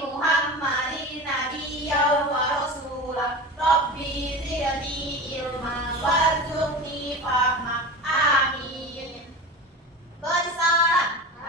Muhammadin nabiyyan wa rasulah. Rabbi zidni ilma warzuqni fahma. Amin.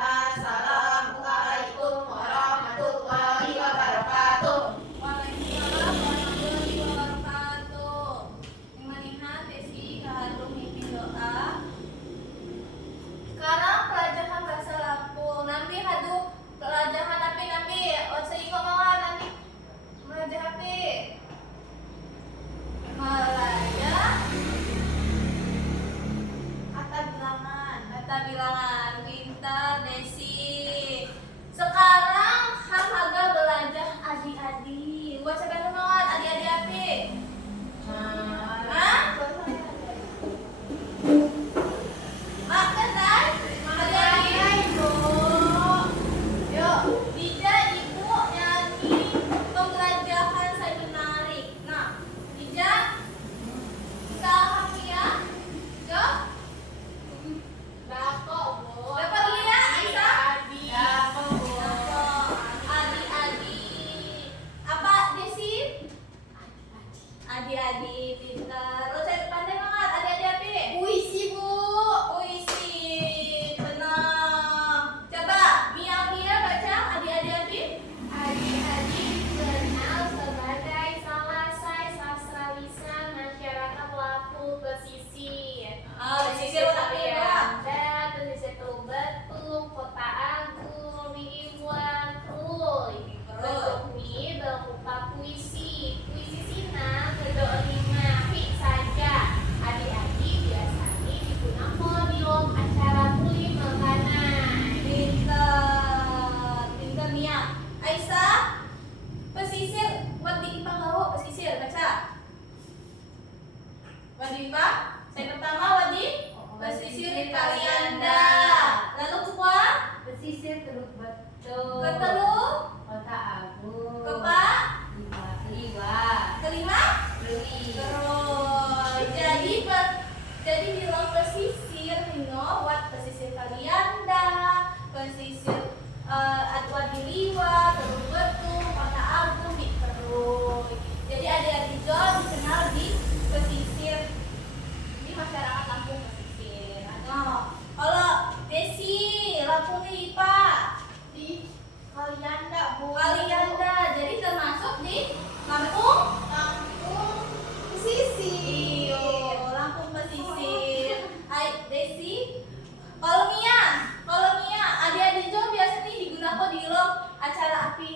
Assalamualaikum warahmatullahi wabarakatuh. Waalaikumsalam warahmatullahi wabarakatuh. Yang manihan Desi kahadung mimpin doa. Sekarang pelajaran bahasa Lampung. Nampi hadung pelajaran napi sehingga malah nanti pelajaran napi Malaya kata bilangan pintar Desi. Sekarang harga belajar adik-adik. Buat siapa banget adik-adik api? Hah? Makan kan? Adik-adik. Yuk, Dija ibu nyanyi pembelajaran saya menarik. Nah, Dija, kita happy ya? Yuk. Dapat lihat Aisyah? Adik-adik. Apa Desi? Adik-adik pintar. Lo saya pandai banget adik-adik api. Puisi, Bu. Puisi. Tenang. Coba Mia baca adik-adik api. Adik-adik dikenal sebagai salasai sastra lisan masyarakat Lampung pesisir. Pesisir tapi ya. Dan pesisir Betung, Kota Agung, Miiwan, bentuk mie berupa puisi. Puisi Sina kedua 5 pi saja. Adik-adik biasanya digunakan di acara kulit makanan. Pintar Mia. Aisyah, pesisir buat di Ipang Lawo pesisir baca. Wadi Ipang, saya pertama Wadi pesisir Kalianda. Lalu Kukwa, Pesisir Teluk Betung, Keteluk, Kota Agung, Kepa, Liwa, kelima, Lui, terus jadi bilang pesisir Nino buat pesisir Kalianda, pesisir Wadi Liwa, Teluk Betung, Kota Agung, di Terus. Jadi adik-adik Jo dikenal di pesisir di masyarakat Lampung pesisir. Nah, kalau Desi Lampung di IPA Di Kalianda, Bu. Kalianda, jadi termasuk di Lampung Pesisir. Lampung pesisir. Hai Desi. Kalau Mia, adik-adik Jo biasa nih digunakan di acara api.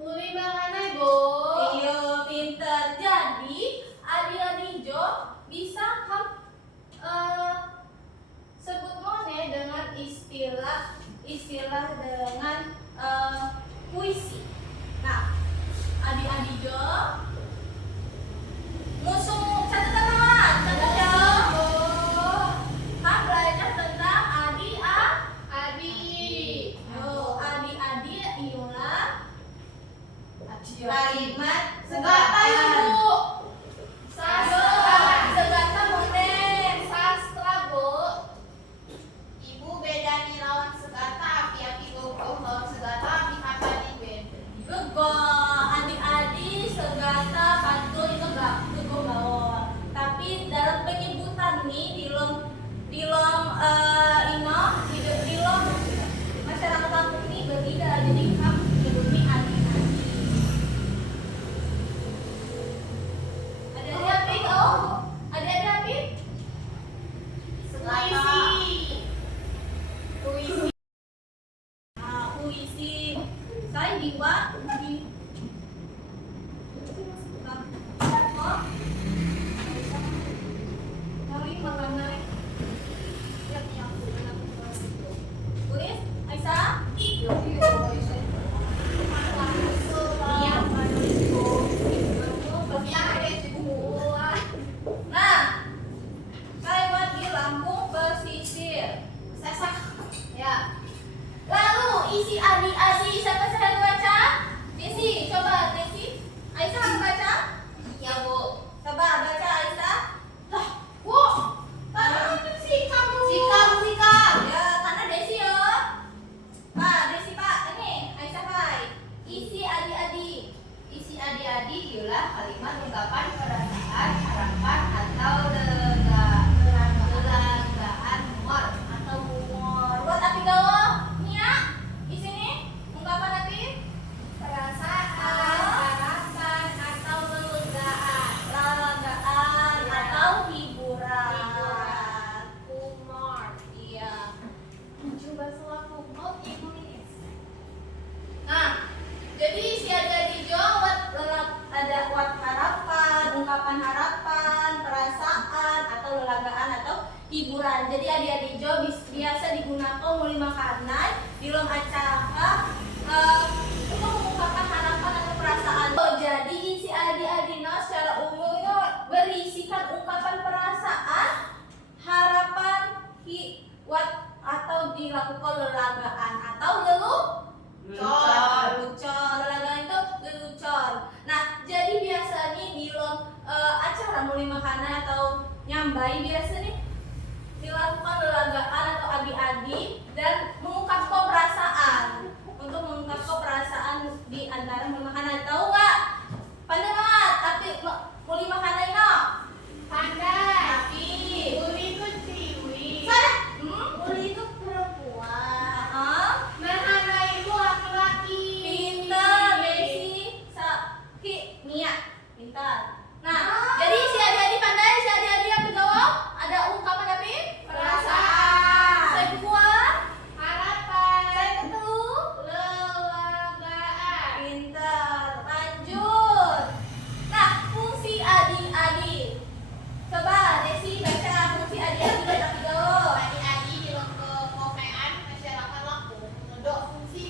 Uli banganai, Bu. Iya, pinter. Jadi adik-adik Jo bisa sebut mone dengan istilah dengan puisi. Nah, adik-adik Jo musuh catatan teman, catat Jo. Belajar tentang Adik. adik-adik ialah Kalimat segata ibu. Segata modern. Sastra, Bu. Ibu beda nih lawan segata api-api gogoh lawan segata api kata di ben. Gego, adik-adik segata pantul itu enggak gego bawah. Tapi dalam penyebutan nih di lom masyarakat Lampung ini berbeda. Jadi kamu menyebutnya adik-adik. Adik-adik api kau? Adik-adik api? Puisi. Puisi. Saya dibuat di tulis Aisyah. Nah, saya buat di Lampung pesisir. Sesak. Ya. Lalu isi adik-adik siapa saya baca? Desi. adalah kalimat ungkapan perasaan, harapan atau lelagaan humor. atau humor. Buat Api gawa, Nia, di sini ungkapan Api Perasaan, harapan, atau lelegaan. lelagaan atau hiburan. Humor. Iya. Coba selaku mau Inggris. Nah, jadi si ada di Jawa ada wat harapan, ungkapan harapan, perasaan atau lelagaan atau hiburan. Jadi adik-adik Jo biasa digunakan mulai makanan di dalam acara untuk mengungkapkan harapan atau perasaan. Jadi isi adik-adik secara umumnya berisikan ungkapan perasaan, harapan, atau dilakukan lelagaan atau lelucon. Lelagaan itu lelucon. Nah, jadi biasanya di dalam acara mulai makanan atau nyambai biasanya dilakukan lelagaan atau adi-adi dan mengungkapkan perasaan. Untuk mengungkapkan perasaan di antara makanan. Tahu nggak? Pandai banget. Tapi mulai makanan ini. Pandai. Tapi Uli itu ciwi. sana. Uli itu perempuan. Ah, Itu laki-laki. pintar, Desi, Nia, pintar. Nah, jadi si adik-adik pandai, si adik-adik yang bergaul, ada ungkapan apa? Perasaan. Saya kedua, Harapan. saya ketelu, Lelagaan. pintar. Lanjut. Nah, fungsi adik-adik. Coba Desi baca fungsi adik-adik dan bergaul. Adik-adik di kekopean masyarakat Lampung mengedok fungsi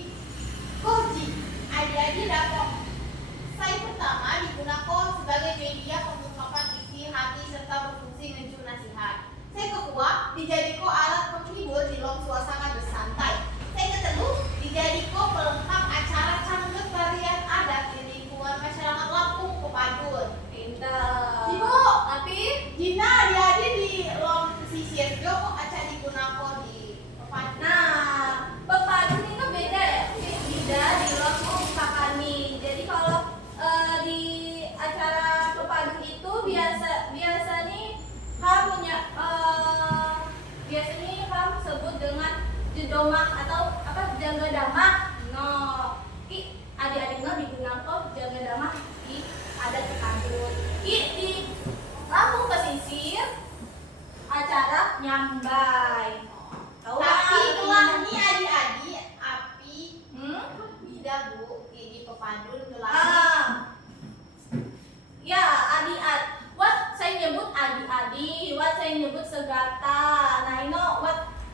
koji. Adik-adik dapat saya pertama digunakan sebagai media pengungkapan isi hati serta berfungsi mencur nasihat. Saya kedua dijadikan alat penghibur di dalam suasana bersantai. Saya ketiga dijadikan pelengkap acara canggut tarian adat di lingkungan masyarakat Lampung Pepadun. Pintar. Ibu, Tapi Gina adik-adik di dalam pesisir Joko acara digunakan di Pepadun. nah, pepadun itu beda ya, beda di dalam ungkapan nih. Jadi kalau di acara pepadun itu biasanya kamu punya biasanya kamu sebut dengan jedomak atau apa jaga damak. No, adik-adiknya digunakan jaga damak di adat pepadun. Di Lampung pesisir acara nyambai. Tahu Tapi nggak? kelah ini adik-adik api bida bu di Pepadun kelah. Ya adik-adik. What saya nyebut adik-adik, what saya nyebut segata. Nah ini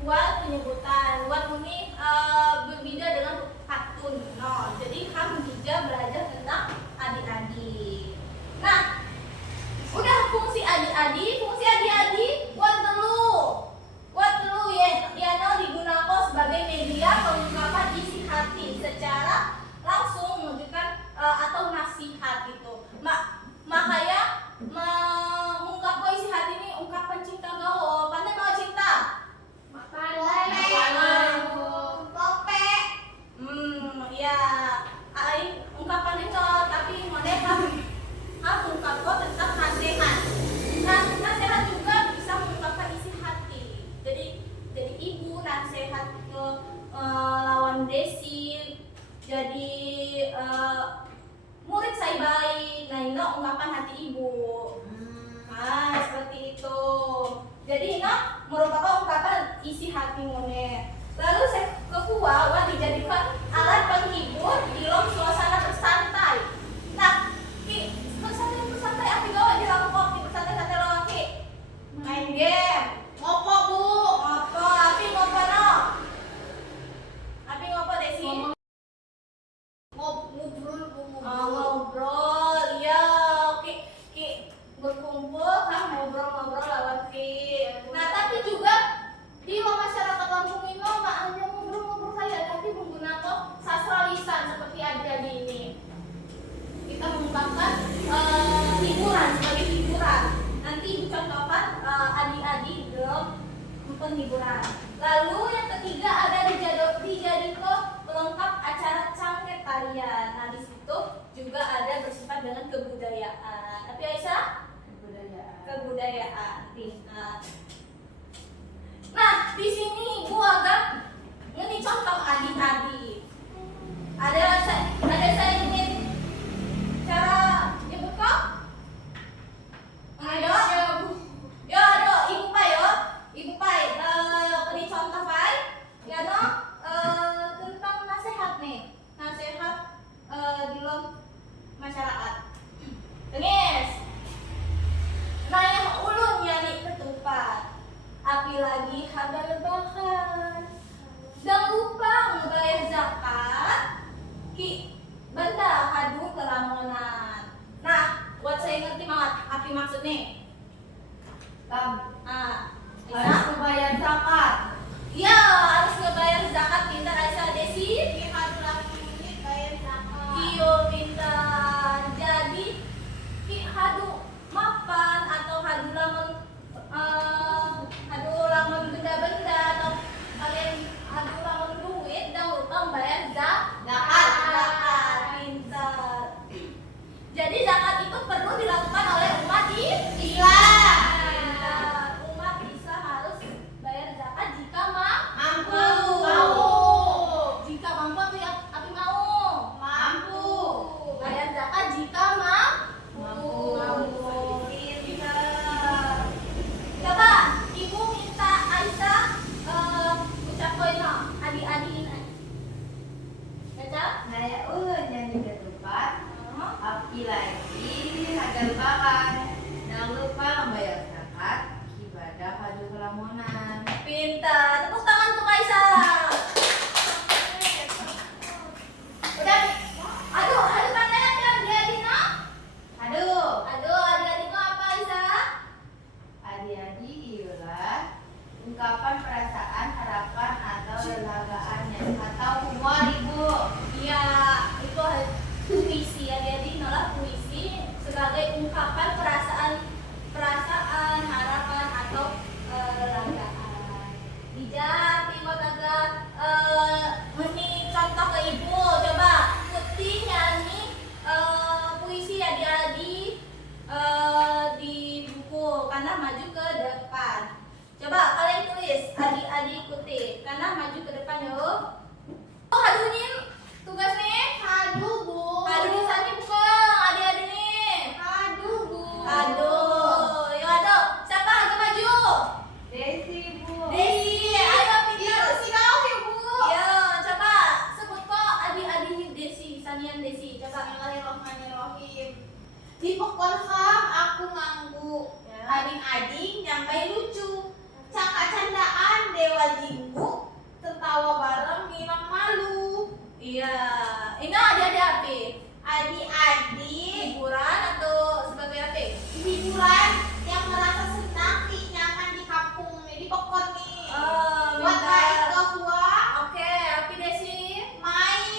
what penyebutan. What ini berbeda dengan patun. No, jadi kamu juga belajar tentang adik-adik. Nah, udah fungsi adik-adik what telu ya digunakan sebagai media pengungkapan isi hati secara langsung menunjukkan atau nasihat itu. Makanya mengungkapkan isi hati ini ungkapan cinta gaul. Pandai mau cinta? Pandai. Kope. Ya. Ungkapan itu tapi mereka mengungkapkan tentang nasihat. Nah, nasihat juga bisa mengungkapkan isi hati. Jadi ibu nasihat ke lawan Desi. Jadi murid saya baik. Nah, ini ungkapan hati ibu. Nah, seperti itu. Jadi ini merupakan ungkapan isi hati mone. Lalu saya kedua dijadikan alat penghibur di dalam suasana bersantai. Nah, bersantai apa gawe dilakukan di bersantai-santai lagi? Main game. Ngopo bu? Ngopo, api ngopo no? Api ngopo Desi? Ngobrol bu. Ngobrol, ya oke. Berkumpul kan ngobrol-ngobrol lewat Nah, tapi juga di masyarakat Lampung ini nggak hanya ngobrol-ngobrol saja, tapi menggunakan sastra lisan seperti adik-adik ini. Kita mengungkapkan hiburan sebagai hiburan. Nanti ibu contohkan adik-adik dalam penghiburan. Lalu yang ketiga ada dijadikan pelengkap acara cangket tarian. Nah, di situ juga ada bersifat dengan kebudayaan. kebudayaan. Pintar. Nah, di sini gua agak ini contoh adik-adik. Ada saya ingin cara ibu kok? Ayo, yo, aduh, ibu pai yo, ibu pai. Ini contoh pai, ya no, tentang nasihat nih, nasihat dalam masyarakat. Tengis. Nah yang ulun yani ketupat, apalagi harga lebaran. Jangan lupa membayar zakat, ki benda hadu kelamonan. Nah, buat saya ngerti banget apa maksudnya. Harus membayar zakat. Iya, harus ngebayar zakat. Pintar Aisyah Desi. Ki hadu laki unit bayar zakat. Iyo pintar. Jadi ki hadu mapan atau hadu lamun benda-benda atau kalian hadu lamun duit jangan lupa membayar zakat. Pintar. Jadi zakat itu perlu dilakukan oleh umat Islam. Umat Islam harus bayar zakat jika Mampu. Jika mampu tapi mau. Mampu. Bayar zakat jika mampu. Pintar. Coba ibu minta Aisyah ucapkan adik-adik ini. Baca? Saya ulun nyanyi ketupat. Api lagi harga lebaran. Jangan lupa membayar zakat. Ibadah hadu kelamonan. Pintar. Tepuk tangan untuk Aisyah. Udah. Aduh, tandanya yang adik-adik no? Aduh, Adik-adik no apa Aisyah? adik-adik ialah ungkapan perasaan, harapan atau lelagaannya atau humor ibu. Iya, itu puisi adik-adik nolah puisi sebagai ungkapan perasaan, harapan atau lelagaan. Dijak, Timo agak ini contoh ke ibu. Coba Putih nyanyi puisi adik-adik di buku karena maju ke depan. Coba kalian tulis adik-adik ikuti karena maju ke depan yuk. Oh, hadunin tugasnya. Hadu bu. Aduh, misalnya bukan adik-adik nih. Hadu bu. Aduh, yuk aduh. Siapa lagi maju? Desi bu. Desi, ayo pintar. Itu si kau ya bu. Yo, coba sebut kok adik-adik Desi, Sanian Desi. Coba. Bismillahirrahmanirrahim. Di pokon ham aku nganggu. Ya. Ading-ading nyampai lucu. Cakak candaan dewa jinggu. Tertawa bareng minang malu. Iya, ini adik-adik apa? Adik-adik Hiburan atau sebagai apa? hiburan yang merasa senang nyaman di kampung nih, di pokon nih. Oh, Buat pintar. naik ke huang, Oke, apa Desi? main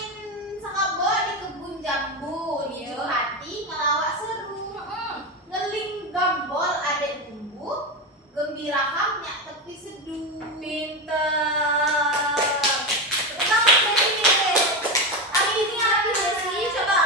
sekabo di kebun jambu, di Iya. hati ngelawak seru. Ngeling gambol adek bumbu, gembira hamnya tepi seduh. Pintar. Tepuk tangan Desi. Hari ini apa Desi? Coba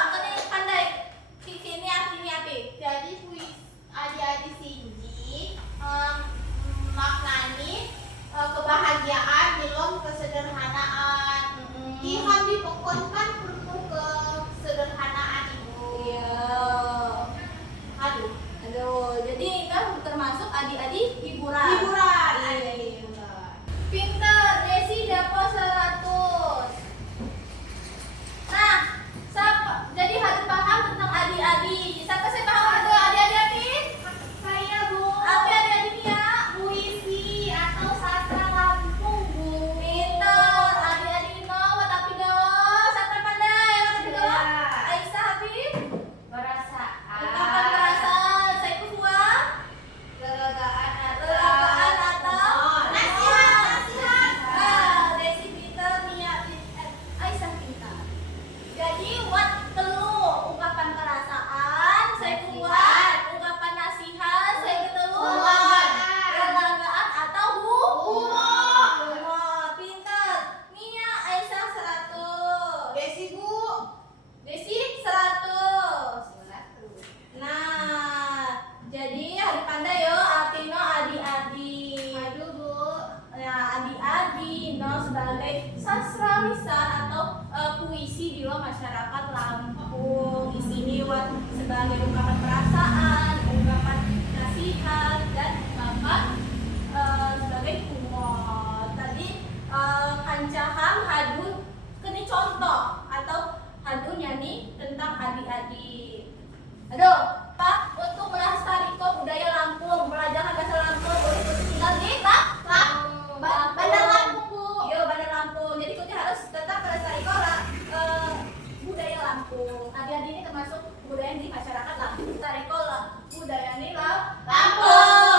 Aduh, Pak, untuk melestarikan budaya Lampung, pelajaran bahasa Lampung, boleh ikut tinggal di Bandar Lampung, Bu. Iya, Bandar Lampung. Jadi kita harus tetap melestarikan budaya Lampung. Adik-adik ini termasuk budaya di masyarakat Lampung. Melestarikan budaya ini Lampung.